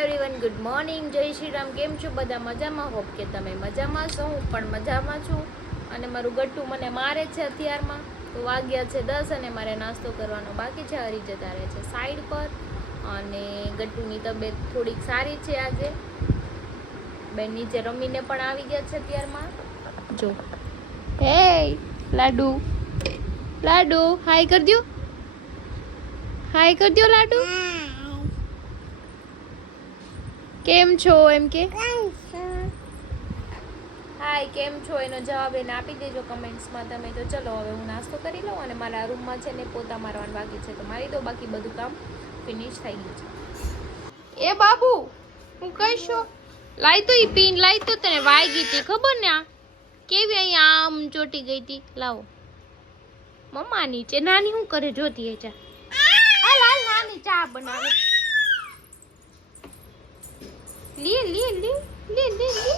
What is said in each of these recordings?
Everyone, good morning, જય શ્રી રામ. કેમ છો બધા? મજામાં? હોપ કે તમે મજામાં છો. હું પણ મજામાં છું. અને મારું ગટ્ટુ મને મારે છે અત્યારમાં. તો વાગ્યા છે 10 અને મારે નાસ્તો કરવાનો બાકી છે. હરી જતા રહે છે સાઈડ પર. અને ગટ્ટુની તબિયત થોડીક સારી છે આજે. બેન નીચે રમીને પણ આવી ગયા છે અત્યારમાં. જો હે લાડુ, લાડુ હાય કર દો, હાય કર દો લાડુ. કેમ છો એમ કે હાય કેમ છો એનો જવાબ એને આપી દેજો કમેન્ટ્સમાં તમે. તો ચલો હવે હું નાસ્તો કરી લઉં અને મારા રૂમમાં છે ને પોતા મારવાનું બાકી છે તો મારી દો, બાકી બધું કામ ફિનિશ થઈ ગયું છે. એ બાબુ હું કહીશો લાઈ તો ઈ પીન લાઈ તો તને વાગી હતી ખબર ને? આ કેવી અહીંયા આમ ચોટી ગઈ હતી. લાવો મમ્મા નીચે નાની શું કરે જોતી હે. ચા હાલ હાલ નાની ચા બનાવે. લે લે લે લે લે લે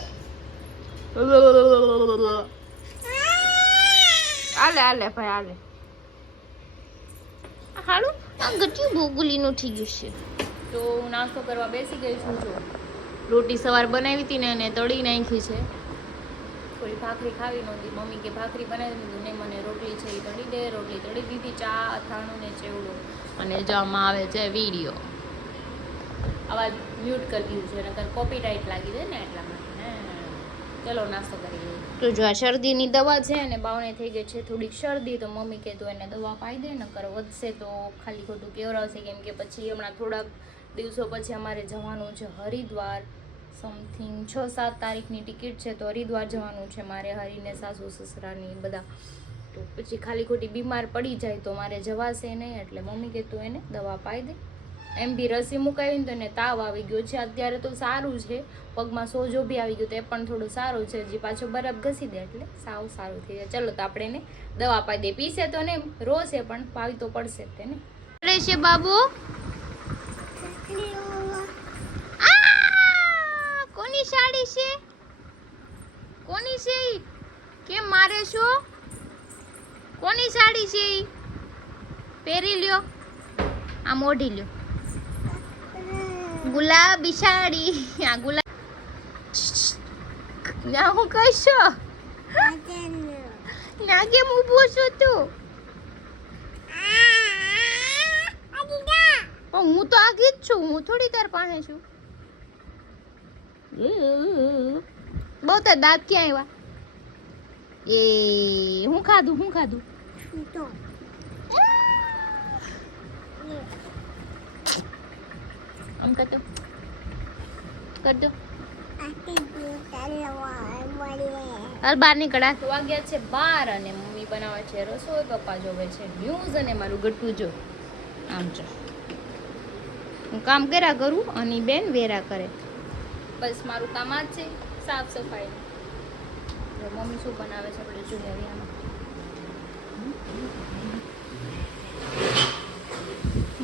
આલે આલે ભાઈ આલે. હાલું આ ગટ્યું ભોગુલીનું થઈ ગયું છે. તો હું નાસ્તો કરવા બેસી ગઈ છું. જો રોટી સવાર બનાવી હતી ને એને તળી નાખી છે. થોડી ભાખરી ખાવી નહોતી. મમ્મી કે ભાખરી બનાવી દીધું ને મને રોટલી છે એ તળી દે. રોટલી તળી દીધી. ચા અથાણું ને ચેવડું. અને જો આમાં આવે છે વિડીયો. અવાજ મ્યુટ કરી દીધું છે નકર કોપીરાઇટ લાગી જાય ને એટલા માટે. ચલો નાસ્તો કરી લઈએ. તો જો આ શરદીની દવા છે અને બાવને થઈ ગઈ છે થોડીક શરદી. તો મમ્મી કે તું એને દવા પાઈ દે, નકર વધશે તો ખાલી ખોટું કેવડાવશે. કેમ કે પછી હમણાં થોડાક દિવસો પછી અમારે જવાનું છે હરિદ્વાર. સમથિંગ 6-7 તારીખની ટિકિટ છે. તો હરિદ્વાર જવાનું છે મારે, હરીને સાસુ સસરાની બધા. તો પછી ખાલી ખોટી બીમાર પડી જાય તો મારે જવાશે નહીં. એટલે મમ્મી કે તું એને દવા પાઈ દે. એમ બી રસી મુકાવીને તો એને તાવ આવી ગયો છે. અત્યારે તો સારું છે, પગમાં સોજો બી આવી ગયો તો એ પણ થોડું સારું છે. હજી પાછો બરફ ઘસી દે એટલે સાવ સારું થઈ જાય. ચલો તો આપણે એને દવા પાઈ દે. પીશે તો ને રોશે પણ પાવી તો પડશે તેને. છે બાબુ કોની સાડી છે? કોની છે? કેમ મારે છો? કોની સાડી છે? પહેરી લ્યો, આ મોઢી લ્યો. ગુલાબી સાડી. આ ગુલાબ ના હું કહીશો ના કેમ ઊભો છો તું? હું તો આગી જ છું. હું થોડી તાર પાસે છું. બહુ તાર દાંત ક્યાં આવ્યા? એ હું ખાધું? હું ખાધું? આમ કરતો કરતો હાલ બહાર નીકળા. તો વાગ્યા છે 12 અને મમ્મી બનાવે છે રસોઈ, પપ્પા જોવે છે ન્યૂઝ અને મારું ગટ્ટુ જો આમ જો હું કામ કર્યા કરું અને બેન વેરા કરે. બસ મારું કામ આ જ છે, સાફ સફાઈ. મમ્મી શું બનાવે છે આપણે જોઈએ આમાં.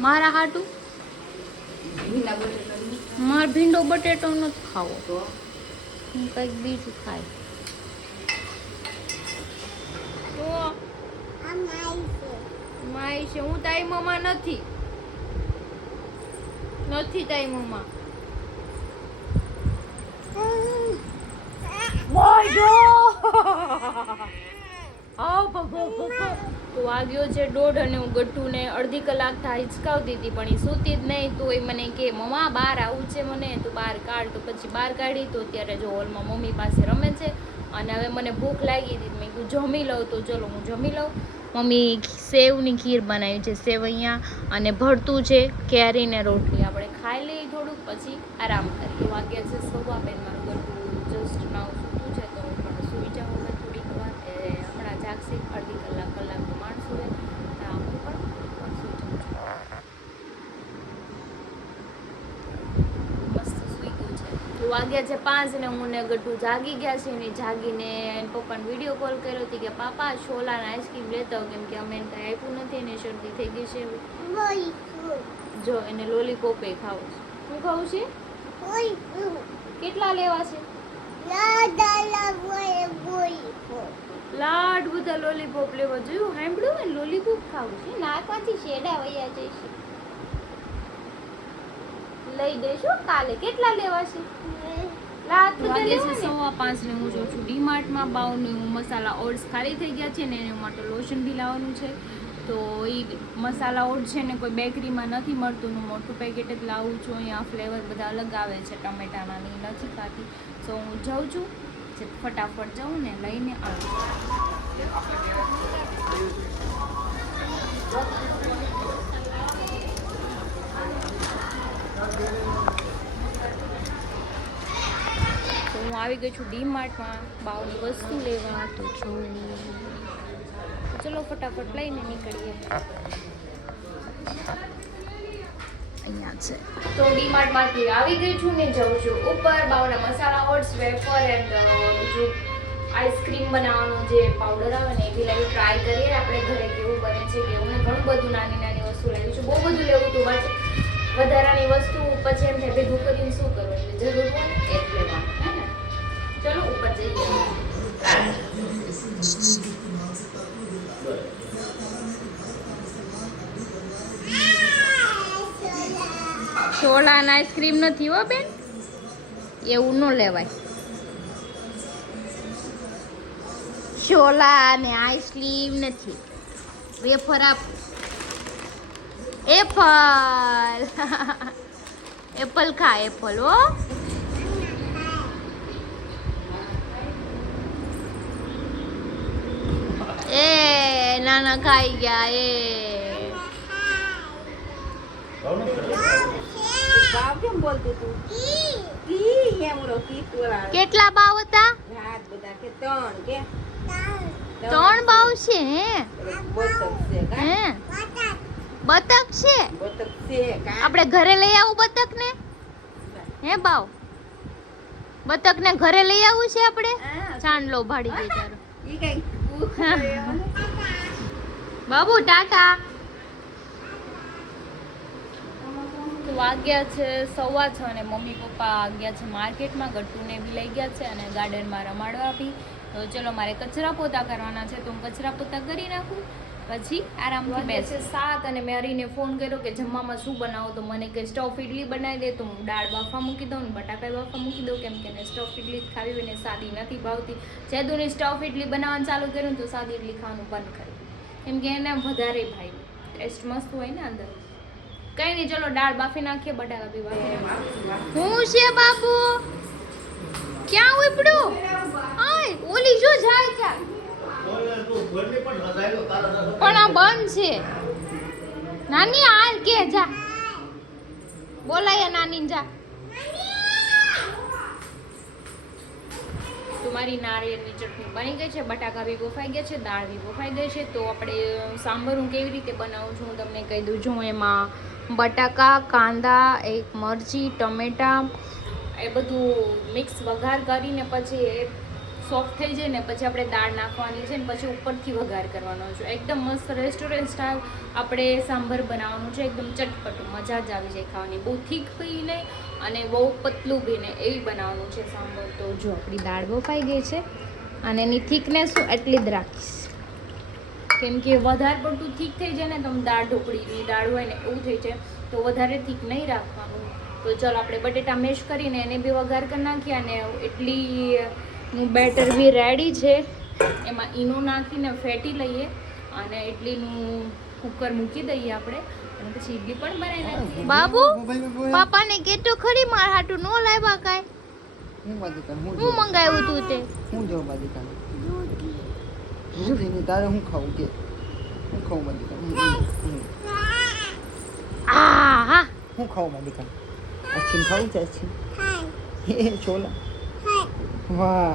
મારા હાટું માર ભીંડો બટેટો નથી ખાવો તો હું કંઈક બીજું ખાય. માય છે. હું તારી મમ્મા નથી. નથી તારી મમ્મા. તો વાગ્યો છે 1:30 અને હું ગટ્ટુને અડધી કલાક થાય હિંચકાવતી હતી પણ એ સૂતી જ નહીં. તો એ મને કે મમ્મા બહાર આવું છે મને, તો બહાર કાઢ. તો પછી બહાર કાઢી. તો અત્યારે જો હોલમાં મમ્મી પાસે રમે છે. અને હવે મને ભૂખ લાગી હતી. મેં કીધું જમી લઉં. તો ચલો હું જમી લઉં. મમ્મી સેવની ખીર બનાવી છે, સેવૈયા અને ભરતું છે, કેરીને રોટલી. આપણે ખાઈ લઈએ થોડુંક પછી આરામ કરીએ. વાગ્યા છે 2:15. મારું ગટ્ટુ જસ્ટ નાવ સૂતું છે તો હું પણ સૂઈ જાઉં હવે થોડીક વાર. હમણાં જાગશે અડધી કલાકનું માણસ હોય હું પણ સૂઈ જાઉં છું. મસ્ત સૂઈ ગયું છે. તો વાગ્યા છે 5 અને હું ને ગટ્ટુ જાગી ગયા છે. ને જાગીને પપ્પાને વિડીયો કોલ કર્યો હતી કે પાપા છોલાને આઈસ્ક્રીમ લેતા હોય, કેમ કે અમે એને કાંઈ આપ્યું નથી. એને શરદી થઈ ગઈ છે. જો એને લોલીપોપ એ ખાવું છે. શું ખાવું છે? કેટલા લેવા છે? લાડ બધા લોલીપોપ લેવા. જોયું સાંભળ્યું ને? લોલીપોપ ખાવું છે. નાકમાંથી શેડા વયા જઈશે. લઈ દઈશું કાલે. કેટલા લેવા છે? વાગે છે 5:15 ને હું જોઉં છું ડીમાર્ટમાં બાવનું મસાલા ઓટ્સ ખાલી થઈ ગયા છે ને એના માટે લોશન બી લાવવાનું છે. તો એ મસાલા ઓટ્સ છે ને કોઈ બેકરીમાં નથી મળતું, હું મોટું પેકેટ જ લાવું છું. અહીંયા ફ્લેવર બધા અલગ આવે છે ટમેટાના ની નથી ખાતી. તો હું જાઉં છું, ફટાફટ જાઉં ને લઈને આવું. હું આવી ગઈ છું ડીમાર્ટમાં બાવની વસ્તુ લેવા. તો ચલો ફટાફટ લઈને નીકળીએ. અહીંયા છે તો ડીમાર્ટમાંથી આવી ગઈ છું ને જાઉં છું ઉપર. બાવના મસાલા ઓટ્સ, વેફર એન્ડ બીજું આઈસ્ક્રીમ બનાવવાનું જે પાવડર આવે ને એ બી લાવી ટ્રાય કરીએ આપણે ઘરે કેવું બને છે કેવું. ને ઘણું બધું નાની નાની વસ્તુ લાવી છું. બહુ બધું લેવું હતું બટ વધારાની વસ્તુ પછી એમ થાય ભેગું કરીને શું કરવું, એટલે જરૂર હોય એ જ લેવાનું હે ને. ચલો ઉપર જઈએ. છોલા અને આઈસ્ક્રીમ નથી હો બેન, એવું ન લેવાય. છોલા અને આઈસ્ક્રીમ નથી, વેફર આપ. એપલ એપલ ખા, એપલ હો. એ નાના ખાઈ ગયા. એ કેટલા બાવ હતા? 3 બાવ છે. હે બતક છે. આપણે ઘરે લઈ આવું બતક ને? હે બાવ બતક ને ઘરે લઈ આવું છે આપણે? ચાંદલો ભાડી ગઈ તારો. બાબુ ટાટા. વાગ્યા છે 6:15 અને મમ્મી પપ્પા ગયા છે માર્કેટમાં. ગટ્ટુને બી લઈ ગયા છે અને ગાર્ડનમાં રમાડવા બી. તો ચલો મારે કચરા પોતા કરવાના છે તો હું કચરા પોતા કરી નાખું પછી આરામથી બેસે 7. અને મેં હરીને ફોન કર્યો કે જમવામાં શું બનાવું, તો મને કે સ્ટફ ઇડલી બનાવી દે. તો હું દાળ બાફા મૂકી દઉં ને બટાકા બાફા મૂકી દઉં, કેમ કે એને સ્ટફ ઇડલી ખાવી હોય ને સાદી નથી ભાવતી. જેદુની સ્ટફ ઇડલી બનાવવાનું ચાલુ કર્યું તો સાદી ઇડલી ખાવાનું બંધ કર્યું, કેમ કે એને વધારે ભાઈ ટેસ્ટ મસ્ત હોય ને અંદર. કઈ નહીં, ચલો દાળ બાફી નાખીએ, બટાકા બી બાફી. હું છે બાપુ ક્યાં ઉપડું? આય ઓલી જો જાય ક્યાં? પણ આ બંધ છે. નાની હાલ કે જા, બોલાય નાની જા. તો મારી નારિયેળની ચટણી બની ગઈ છે, બટાકા બી બફાઈ ગયા છે, દાળ બી બફાઈ ગઈ છે. તો આપણે સાંભર હું કેવી રીતે બનાવું છું હું તમને કહી દઉં છું. એમાં બટાકા, કાંદા, એક મરચી, ટમેટા એ બધું મિક્સ વઘાર કરીને પછી એ સોફ્ટ થઈ જાય ને પછી આપણે દાળ નાખવાની છે ને પછી ઉપરથી વઘાર કરવાનો છે. એકદમ મસ્ત રેસ્ટોરન્ટ સ્ટાઇલ આપણે સાંભર બનાવવાનું છે. એકદમ ચટપટું, મજા જ આવી જાય ખાવાની. બહુ થીક બી નહીં અને બહુ પતલું બી નહીં, એવી બનાવવાનું છે સાંભર. તો જો આપણી દાળ બફાઈ ગઈ છે અને એની થીકનેસ હું એટલી જ રાખીશ, કેમ કે વધારે પડતું થીક થઈ જાય ને તો દાળ ઢોકળીની દાળ હોય ને એવું થઈ જાય, તો વધારે થીક નહીં રાખવાનું. તો ચાલો આપણે બટેટા મેશ કરીને એને બી વઘાર કરી નાખીએ. અને ઇડલીનું બેટર બી રેડી છે. એમાં ઈનો નાખીને ફેટી લઈએ અને ઇડલીનું કુકર મૂકી દઈએ આપણે અને પછી ઇડલી પણ બનાવી નાખીએ. બાબુ પાપાને કેતો ખરી માર હાટું નો લાવ્યા કાંઈ? હું મંગાવ્યું તું તે? હું જો બાદિકા દૂધી તારે હું ખાવું કે હું ખાવું બાદિકા? આહા હું ખાવું બાદિકા? અચ્છીન ખાવું છે? અચ્છીન એ છોલા. વાહ.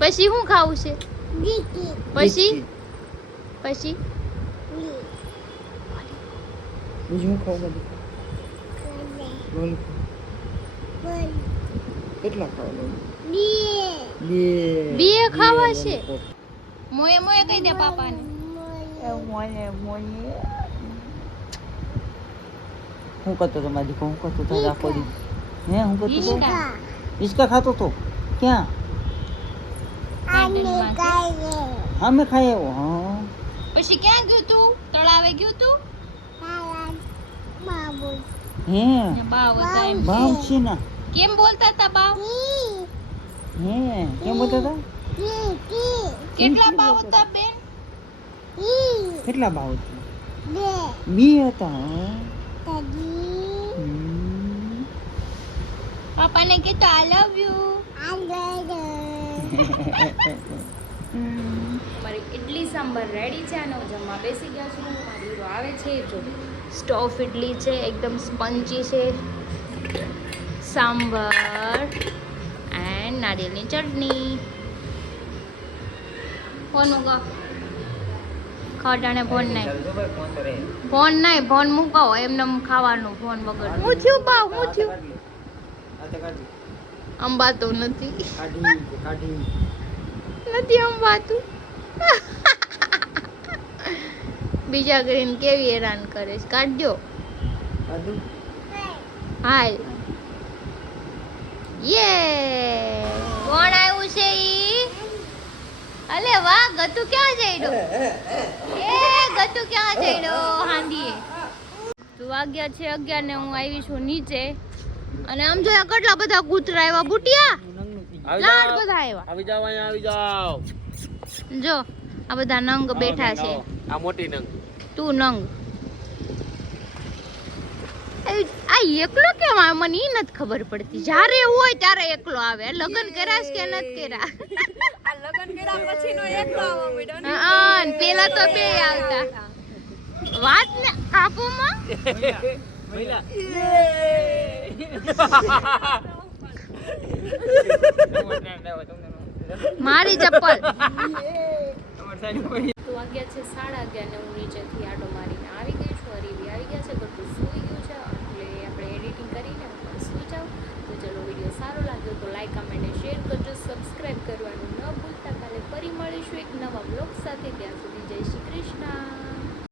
પછી શું ખાવું છે? પછી પછી બીજું હું ખાવું બાદિકા? બોલ કેટલા ખાવા? બે ખાવા છે. મોયે મોયે કહી દે પાપાને. મોયે મોયે હું કરતો તો મારી દીકરો? હું કરતો તો આખો દી? હે હું કરતો તો? હિચકા ખાતો તો? ક્યાં? હા મેં ખાઈ આવ્યો. હા પછી ક્યાં ગયું તું? તળાવે ગયું તું? હે બાવ હતા એમ. બાવ છે ના કેમ બોલતા હતા બાવ? હે કેમ બોલતા હતા? કેટલા બાવ હતા બેન? કેટલા બાવ હતા? બે હતા હમ. પાપાને કીધું આઈ લવ યુ. મારી ઇડલી સાંભાર રેડી છે અને હું જમવા બેસી ગયા છું. મારી હીરો આવે છે જો સ્ટોફ ઇડલી છે, એકદમ સ્પંચી છે, સાંભાર એન્ડ નારિયેળની ચટણી. ફોન મૂકો. ખટાણે ફોન નહીં, ફોન નહીં, ફોન મૂકો એમને ખાવાનું ફોન વગર. હું થયું બાવ, હું થયું? અંબાતું નથી, નથી અંબાતું. બીજા કરીને કેવી હેરાન કરે છે, કાઢજો. હાલ યે કોણ આવ્યું છે ઈ? અલે વાહ, ગતુ ક્યાં જઈડો? એ ગતુ ક્યાં જઈડો? હાંડીએ તો વાગ્યા છે 11 ને હું આવી છું નીચે અને આમ જોયા કેટલા બધા કૂતરા આવ્યા. બુટિયા લાડ બધા આવ્યા. આવી જાવ અહીંયા આવી જાવ. જો આ બધા નંગ બેઠા છે. આ મોટી નંગ. તું નંગ આ એકલો કેમ આવે મને ઈ નથી ખબર પડતી. જ્યારે હોય ત્યારે એકલો આવે. લગન કર્યા છે કે નથી કર્યા? આ લગન કર્યા પછીનો એકલો આવવા માંડ્યો ને. હા પેલા તો બે આવતા. વાત ને કાપોમાં મારી ચપ્પલ તો વાગ્યા છે 11:30 ને હું નીચેથી આડો મારીને આવી ગઈ છું. હરીવી આવી ગયા છે, બધું સૂઈ ગયું છે એટલે આપણે એડિટિંગ કરીને સુઈ જાવ. તો ચલો વિડીયો સારો લાગ્યો તો લાઈક કમેન્ટ અને શેર કરજો.